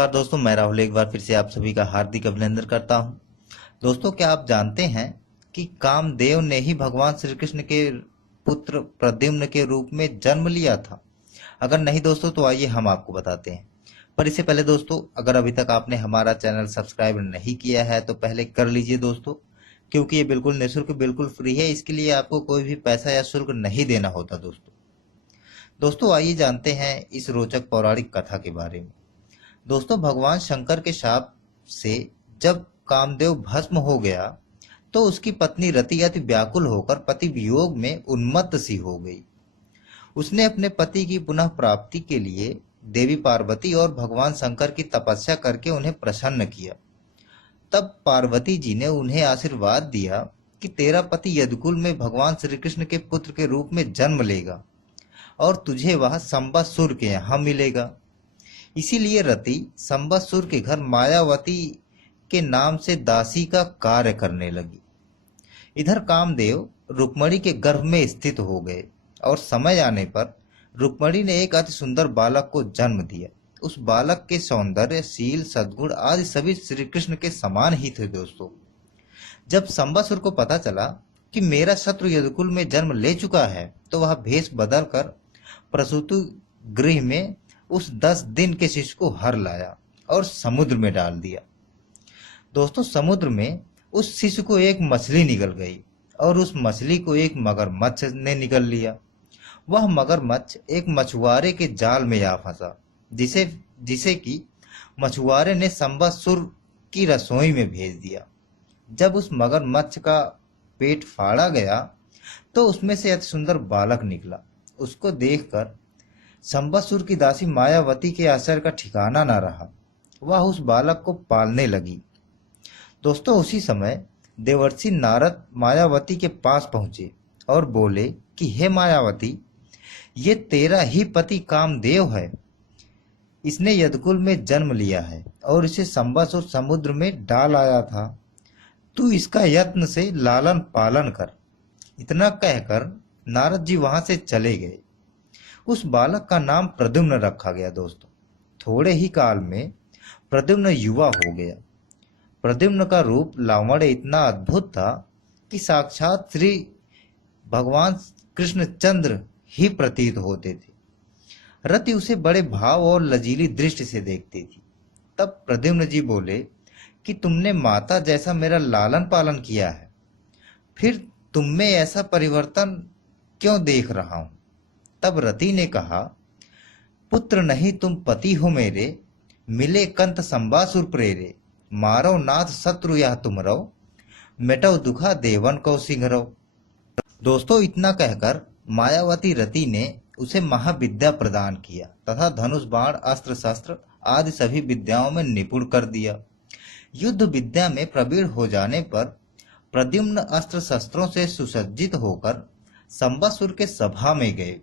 नमस्कार दोस्तों, मैं राहुल एक बार फिर से आप सभी का हार्दिक अभिनंदन करता हूं। दोस्तों, क्या आप जानते हैं कि कामदेव ने ही भगवान श्री कृष्ण के पुत्र प्रद्युम्न के रूप में जन्म लिया था? अगर नहीं दोस्तों तो आइए हम आपको बताते हैं। पर इससे पहले दोस्तों, अगर अभी तक आपने हमारा चैनल सब्सक्राइब नहीं किया है तो पहले कर लीजिए दोस्तों, क्योंकि ये बिल्कुल निःशुल्क, बिल्कुल फ्री है। इसके लिए आपको कोई भी पैसा या शुल्क नहीं देना होता दोस्तों, आइए जानते हैं इस रोचक पौराणिक कथा के बारे में। दोस्तों, भगवान शंकर के शाप से जब कामदेव भस्म हो गया तो उसकी पत्नी रति अति व्याकुल होकर पति वियोग में उन्मत्त सी हो गई। उसने अपने पति की पुनः प्राप्ति के लिए देवी पार्वती और भगवान शंकर की तपस्या करके उन्हें प्रसन्न किया। तब पार्वती जी ने उन्हें आशीर्वाद दिया कि तेरा पति यदुकुल में भगवान श्री कृष्ण के पुत्र के रूप में जन्म लेगा और तुझे वह संबसुर के यहाँ मिलेगा। इसीलिए रति संबसुर के घर मायावती के नाम से दासी का कार्य करने लगी। इधर कामदेव रुक्मणी के गर्भ में स्थित हो गए और समय आने पर रुक्मणी ने एक अति सुंदर बालक को जन्म दिया। उस बालक के सौंदर्य, शील, सद्गुण आदि सभी श्री कृष्ण के समान ही थे दोस्तों। जब संबसुर को पता चला कि मेरा शत्रु यदुकुल में जन्म ले चुका है तो वह भेष बदल कर प्रसूति गृह में उस 10 दिन के शिशु को हर लाया और समुद्र में डाल दिया। दोस्तों, समुद्र में उस शिशु को एक मछली निगल गई और उस मछली को एक मगरमच्छ ने निगल लिया। वह मगरमच्छ एक मछुआरे के जाल में आ फंसा, जिसे कि मछुआरे ने संबसुर की रसोई में भेज दिया। जब उस मगरमच्छ का पेट फाड़ा गया तो उसमें से अति सुंदर बालक निकला। उसको देखकर संबसुर की दासी मायावती के आश्चर्य का ठिकाना न रहा। वह उस बालक को पालने लगी। दोस्तों, उसी समय देवर्षि नारद मायावती के पास पहुंचे और बोले कि हे मायावती, ये तेरा ही पति कामदेव है। इसने यदुकुल में जन्म लिया है और इसे संबसुर समुद्र में डाल आया था। तू इसका यत्न से लालन पालन कर। इतना कहकर नारद जी वहां से चले गए। उस बालक का नाम प्रद्युम्न रखा गया। दोस्तों, थोड़े ही काल में प्रद्युम्न युवा हो गया। प्रद्युम्न का रूप लावण्य इतना अद्भुत था कि साक्षात श्री भगवान कृष्णचंद्र ही प्रतीत होते थे। रति उसे बड़े भाव और लजीली दृष्टि से देखती थी। तब प्रद्युम्न जी बोले कि तुमने माता जैसा मेरा लालन पालन किया है, फिर तुम में ऐसा परिवर्तन क्यों देख रहा हूं? तब रति ने कहा, पुत्र नहीं तुम पति हो मेरे, मिले कंत संबासुर प्रेरे, मारो नाथ शत्रु यह तुम रहो, मिटो दुखा देवन को सिंहरो। दोस्तों, इतना कहकर मायावती रति ने उसे महाविद्या प्रदान किया तथा धनुष, बाण, अस्त्र शस्त्र आदि सभी विद्याओं में निपुण कर दिया। युद्ध विद्या में प्रवीण हो जाने पर प्रद्युम्न अस्त्र शस्त्रों से सुसज्जित होकर संबसुर के सभा में गए।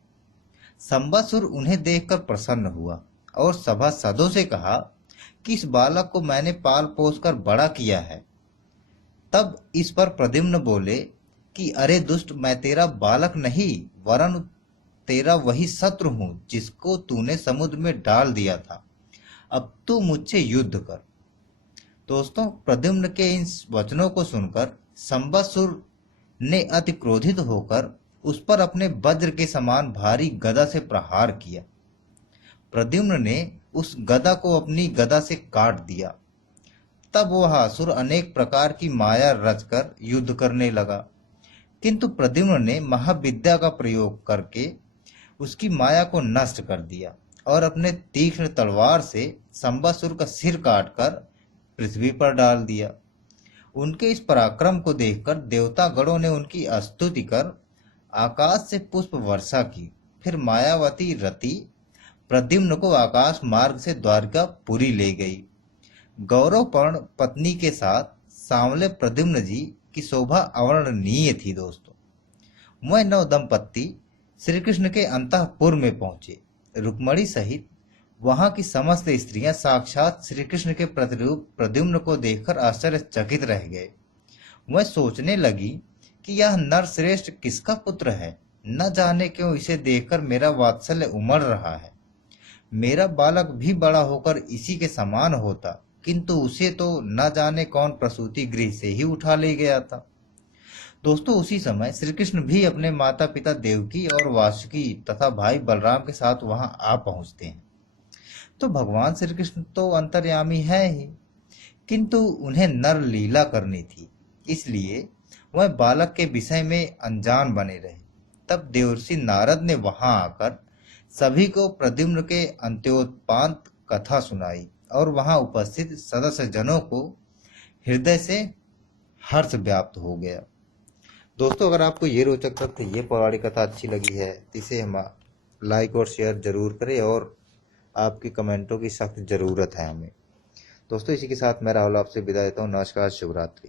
संबसुर उन्हें देखकर प्रसन्न हुआ और सभासदों से कहा कि इस बालक को मैंने पाल पोस कर बड़ा किया है। तब इस पर प्रद्युम्न बोले कि अरे दुष्ट, मैं तेरा बालक नहीं वरन तेरा वही शत्रु हूं जिसको तूने समुद्र में डाल दिया था। अब तू मुझसे युद्ध कर। दोस्तों, प्रद्युम्न के इन वचनों को सुनकर संबसुर ने अति क्रोधित होकर उस पर अपने वज्र के समान भारी गदा से प्रहार किया। प्रद्युम्न ने उस गदा को अपनी गदा से काट दिया। तब वह असुर अनेक प्रकार की माया रचकर युद्ध करने लगा, किंतु प्रद्युम्न ने महाविद्या का प्रयोग करके उसकी माया को नष्ट कर दिया और अपने तीक्ष्ण तलवार से संबसुर का सिर काटकर पृथ्वी पर डाल दिया। उनके इस पराक्रम को देखकर देवता गणों ने उनकी स्तुति कर आकाश से पुष्प वर्षा की। फिर मायावती रति प्रद्युम्न को आकाश मार्ग से द्वारकापुरी ले गई। गौरवपूर्ण पत्नी के साथ सांवले प्रद्युम्न जी की शोभा अवर्णनीय थी। दोस्तों, वह नव दंपत्ति श्री कृष्ण के अंतःपुर में पहुंचे। रुक्मणी सहित वहां की समस्त स्त्रियां साक्षात श्री कृष्ण के प्रतिरूप प्रद्युम्न को देखकर आश्चर्यचकित रह गए। वह सोचने लगी कि यह नरश्रेष्ठ किसका पुत्र है, न जाने क्यों इसे देखकर मेरा वात्सल्य उमड़ रहा है। मेरा बालक भी बड़ा होकर इसी के समान होता, किंतु उसे तो न जाने कौन प्रसूति गृह से ही उठा ले गया था। दोस्तों, उसी समय श्री कृष्ण भी अपने माता पिता देवकी और वासुकी तथा भाई बलराम के साथ वहां आ पहुंचते हैं। तो भगवान श्री कृष्ण तो अंतर्यामी है ही, किंतु उन्हें नर लीला करनी थी, इसलिए वह बालक के विषय में अनजान बने रहे। तब देवर्षि नारद ने वहां आकर सभी को प्रद्युम्न के अंत्योत्पात कथा सुनाई और वहां उपस्थित सदस्य जनों को हृदय से हर्ष व्याप्त हो गया। दोस्तों, अगर आपको ये रोचक तथ्य, ये पौराणिक कथा अच्छी लगी है तो इसे हम लाइक और शेयर जरूर करें, और आपकी कमेंटों की सख्त जरूरत है हमें। दोस्तों, इसी के साथ मैं राहुल आपसे विदा लेता हूँ। नमस्कार, शुभ रात्रि।